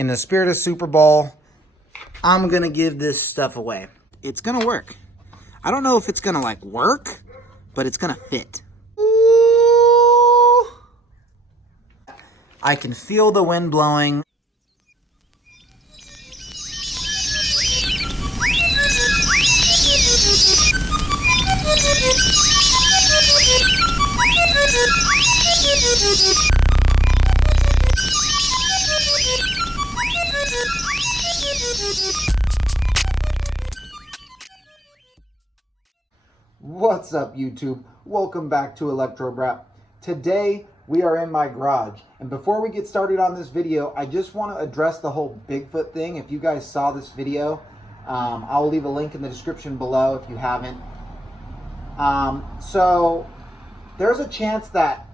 in the spirit of Super Bowl, I'm going to give this stuff away. It's going to work. I don't know if it's going to like work, but it's going to fit. Ooh. I can feel the wind blowing. What's up, YouTube? Welcome back to ElectroBraap. Today we are in my garage, and before we get started on this video, I just want to address the whole Bigfoot thing. If you guys saw this video, I'll leave a link in the description below if you haven't. So there's a chance that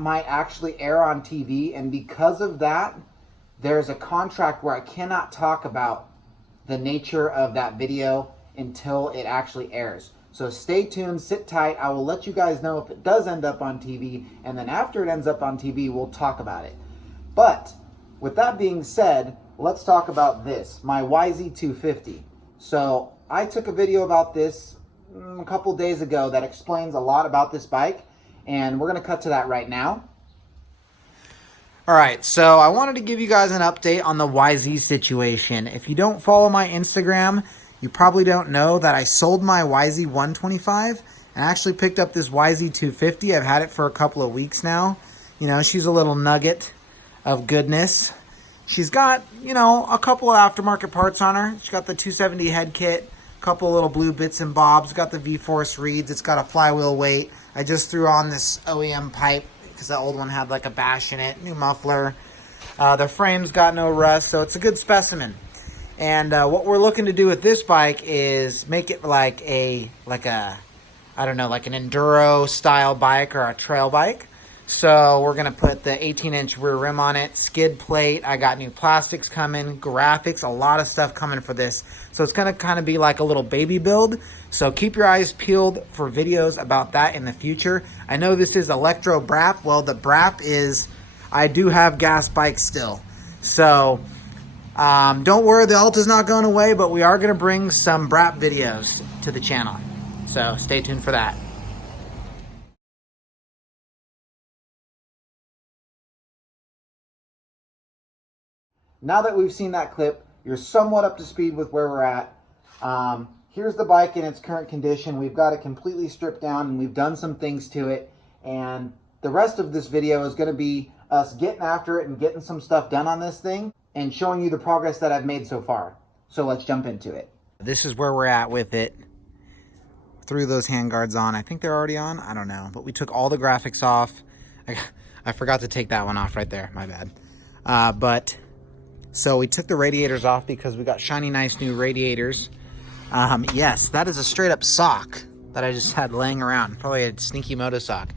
might actually air on TV, and because of that, there's a contract where I cannot talk about the nature of that video until it actually airs. So stay tuned, sit tight. I will let you guys know if it does end up on TV, and then after it ends up on TV, we'll talk about it. But with that being said, let's talk about this, my YZ250. So I took a video about this a couple days ago that explains a lot about this bike, and we're gonna cut to that right now. All right, so I wanted to give you guys an update on the YZ situation. If you don't follow my Instagram, you probably don't know that I sold my YZ125 and actually picked up this YZ250. I've had it for a couple of weeks now. You know, she's a little nugget of goodness. She's got, you know, a couple of aftermarket parts on her. She's got the 270 head kit, a couple of little blue bits and bobs. Got the V-Force reeds. It's got a flywheel weight. I just threw on this OEM pipe because the old one had like a bash in it. New muffler. The frame's got no rust, so it's a good specimen. And what we're looking to do with this bike is make it like an Enduro style bike or a trail bike. So we're going to put the 18-inch rear rim on it, skid plate. I got new plastics coming, graphics, a lot of stuff coming for this. So it's going to kind of be like a little baby build. So keep your eyes peeled for videos about that in the future. I know this is ElectroBraap. Well, the Brap is, I do have gas bikes still. So don't worry, the Alta's not going away, but we are going to bring some Brap videos to the channel. So stay tuned for that. Now that we've seen that clip, you're somewhat up to speed with where we're at. Here's the bike in its current condition. We've got it completely stripped down, and we've done some things to it. And the rest of this video is going to be us getting after it and getting some stuff done on this thing and showing you the progress that I've made so far. So let's jump into it. This is where we're at with it. Threw those handguards on. I think they're already on. I don't know. But we took all the graphics off. I forgot to take that one off right there. My bad. So we took the radiators off because we got shiny, nice new radiators. Yes, that is a straight up sock that I just had laying around. Probably a sneaky moto sock.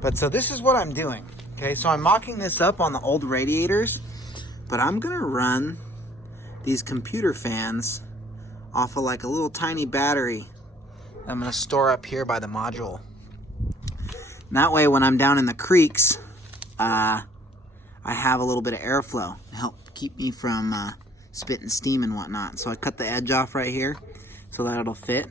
But so this is what I'm doing. Okay, so I'm mocking this up on the old radiators, but I'm gonna run these computer fans off of like a little tiny battery that I'm gonna store up here by the module. And that way when I'm down in the creeks, I have a little bit of airflow to help keep me from spitting steam and whatnot. So I cut the edge off right here so that it'll fit.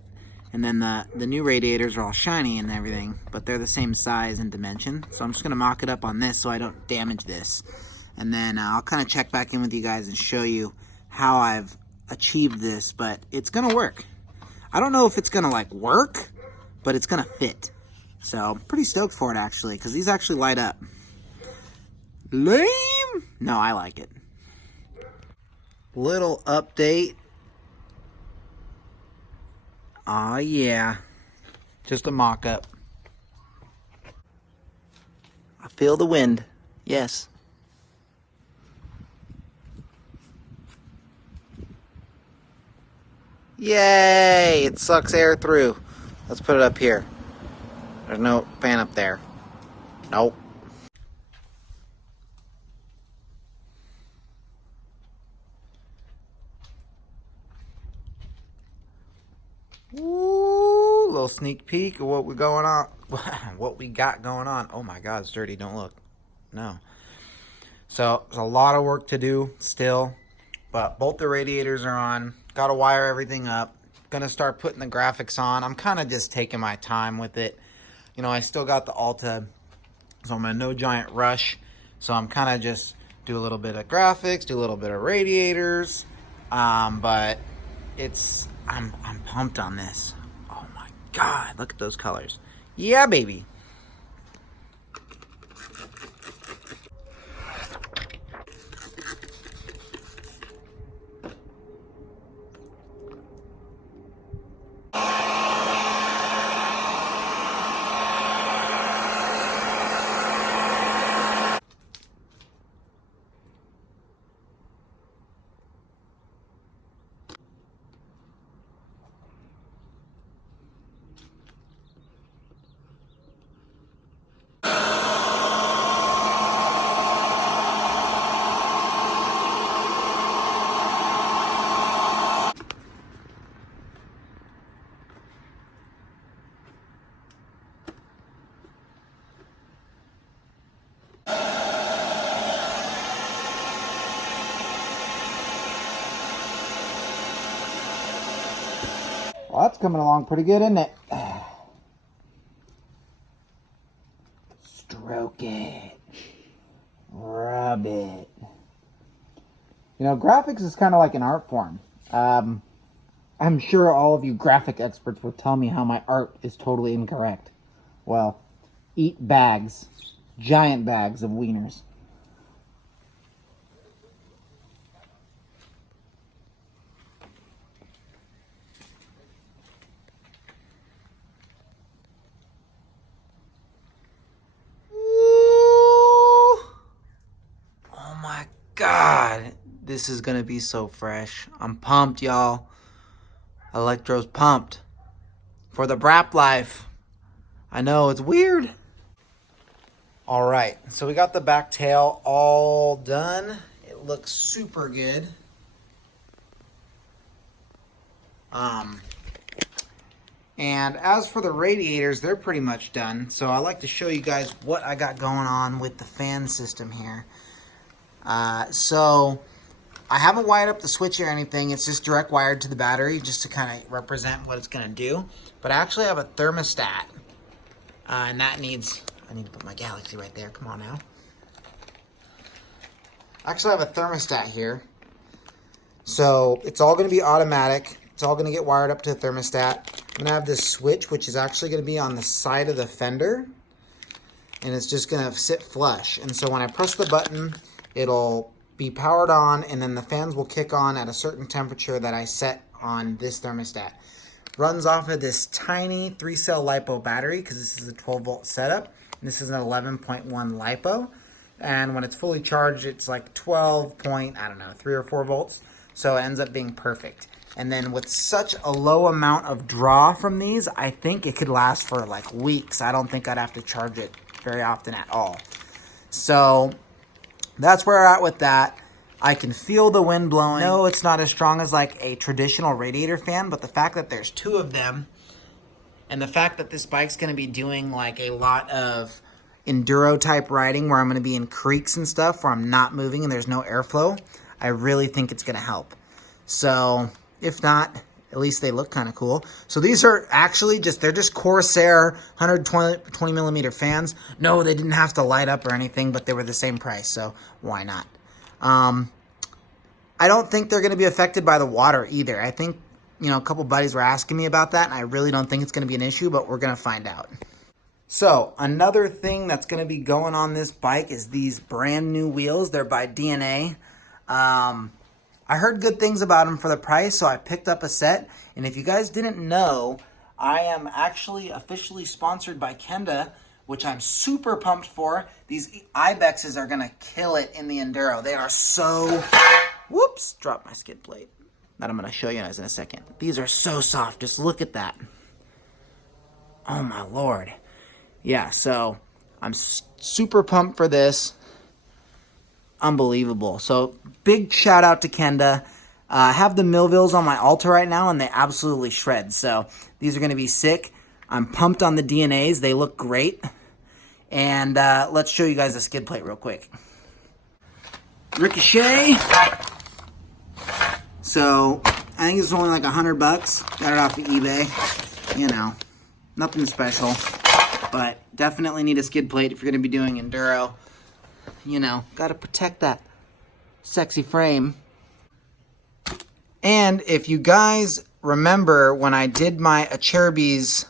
And then the new radiators are all shiny and everything, but they're the same size and dimension. So I'm just gonna mock it up on this so I don't damage this. And then I'll kind of check back in with you guys and show you how I've achieved this, but it's gonna work. I don't know if it's gonna like work, but it's gonna fit. So I'm pretty stoked for it actually, because these actually light up. Lame? No, I like it. Little update. Aw, yeah. Just a mock-up. I feel the wind. Yes. Yay! It sucks air through. Let's put it up here. There's no fan up there. Nope. Woo, little sneak peek of what we got going on. Oh my God, it's dirty. Don't look. No. So there's a lot of work to do still, but both the radiators are on. Got to wire everything up. Gonna start putting the graphics on. I'm kind of just taking my time with it. You know, I still got the Alta, so I'm in no giant rush. So I'm kind of just do a little bit of graphics, do a little bit of radiators, but I'm pumped on this. Oh my God, look at those colors. Yeah, baby. Well, that's coming along pretty good, isn't it? Stroke it. Rub it. You know, graphics is kind of like an art form. I'm sure all of you graphic experts will tell me how my art is totally incorrect. Well, eat bags. Giant bags of wieners. God, this is gonna be so fresh. I'm pumped, y'all. Electro's pumped for the Brap life. I know, it's weird. All right, so we got the back tail all done. It looks super good. And as for the radiators, they're pretty much done. So I like to show you guys what I got going on with the fan system here. So I haven't wired up the switch or anything. It's just direct wired to the battery just to kind of represent what it's going to do. But I actually have a thermostat. And that needs... I need to put my Galaxy right there. Come on now. I actually have a thermostat here. So it's all going to be automatic. It's all going to get wired up to the thermostat. I'm going to have this switch, which is actually going to be on the side of the fender. And it's just going to sit flush. And so when I press the button... it'll be powered on, and then the fans will kick on at a certain temperature that I set on this thermostat. Runs off of this tiny 3-cell LiPo battery, because this is a 12-volt setup. And this is an 11.1 LiPo. And when it's fully charged, it's like 12 point, I don't know, 3 or 4 volts. So it ends up being perfect. And then with such a low amount of draw from these, I think it could last for like weeks. I don't think I'd have to charge it very often at all. So... that's where we're at with that. I can feel the wind blowing. No, it's not as strong as like a traditional radiator fan, but the fact that there's 2 of them and the fact that this bike's going to be doing like a lot of enduro type riding where I'm going to be in creeks and stuff where I'm not moving and there's no airflow, I really think it's going to help. So if not, at least they look kind of cool. So these are actually they're just Corsair 120 millimeter fans. No, they didn't have to light up or anything, but they were the same price, so why not? I don't think they're going to be affected by the water either. I think, you know, a couple buddies were asking me about that, and I really don't think it's going to be an issue, but we're going to find out. So another thing that's going to be going on this bike is these brand new wheels. They're by DNA. I heard good things about them for the price, so I picked up a set. And if you guys didn't know, I am actually officially sponsored by Kenda, which I'm super pumped for. These Ibexes are going to kill it in the Enduro. They are so... whoops, dropped my skid plate. That I'm going to show you guys in a second. These are so soft. Just look at that. Oh, my Lord. Yeah, so I'm super pumped for this. Unbelievable. So big shout out to Kenda. I have the Millvilles on my Alta right now, and they absolutely shred. So these are going to be sick. I'm pumped on the DNAs. They look great. And let's show you guys the skid plate real quick. Ricochet. So I think it's only like $100. Got it off of eBay. You know, nothing special, but definitely need a skid plate if you're going to be doing enduro. You know, got to protect that sexy frame. And if you guys remember when I did my Acerbis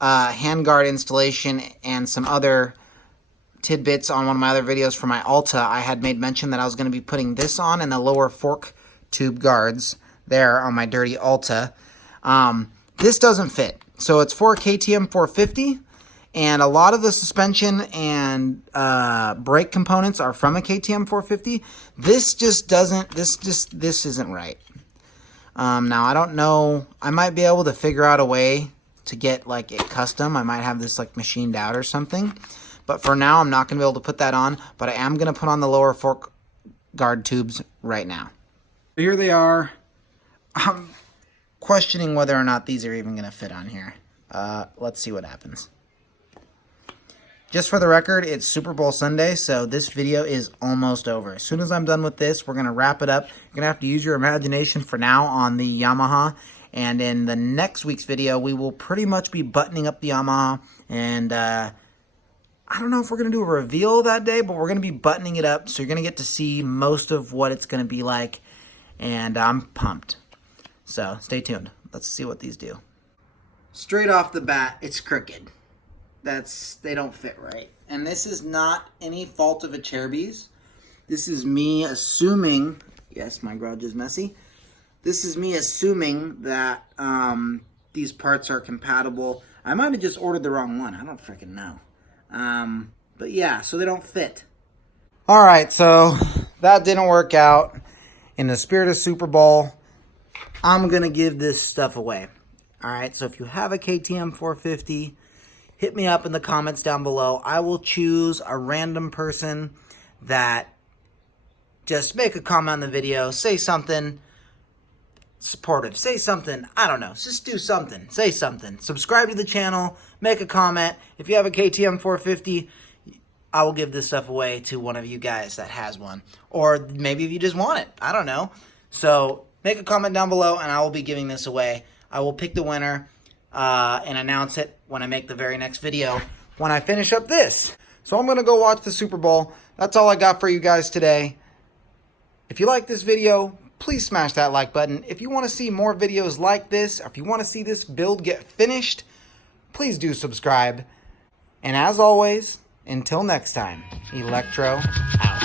handguard installation and some other tidbits on one of my other videos for my Alta, I had made mention that I was going to be putting this on and the lower fork tube guards there on my dirty Alta. This doesn't fit. So it's for KTM 450, and a lot of the suspension and brake components are from a KTM 450. This just doesn't, this isn't right. Now, I don't know, I might be able to figure out a way to get like it custom. I might have this like machined out or something. But for now, I'm not going to be able to put that on. But I am going to put on the lower fork guard tubes right now. Here they are. I'm questioning whether or not these are even going to fit on here. Let's see what happens. Just for the record, it's Super Bowl Sunday, so this video is almost over. As soon as I'm done with this, we're going to wrap it up. You're going to have to use your imagination for now on the Yamaha. And in the next week's video, we will pretty much be buttoning up the Yamaha. And I don't know if we're going to do a reveal that day, but we're going to be buttoning it up. So you're going to get to see most of what it's going to be like. And I'm pumped. So stay tuned. Let's see what these do. Straight off the bat, it's crooked. They don't fit right. And this is not any fault of Acerbis. This is me assuming, yes, my garage is messy. This is me assuming that these parts are compatible. I might have just ordered the wrong one. I don't freaking know. But yeah, so they don't fit. All right, so that didn't work out. In the spirit of Super Bowl, I'm going to give this stuff away. All right, so if you have a KTM 450, hit me up in the comments down below. I will choose a random person that just make a comment on the video, say something supportive, say something, I don't know, just do something, say something. Subscribe to the channel, make a comment. If you have a KTM 450, I will give this stuff away to one of you guys that has one. Or maybe if you just want it, I don't know. So make a comment down below and I will be giving this away. I will pick the winner and announce it when I make the very next video when I finish up this. So I'm going to go watch the Super Bowl. That's all I got for you guys today. If you like this video, please smash that like button. If you want to see more videos like this, or if you want to see this build get finished, please do subscribe. And as always, until next time, Electro out.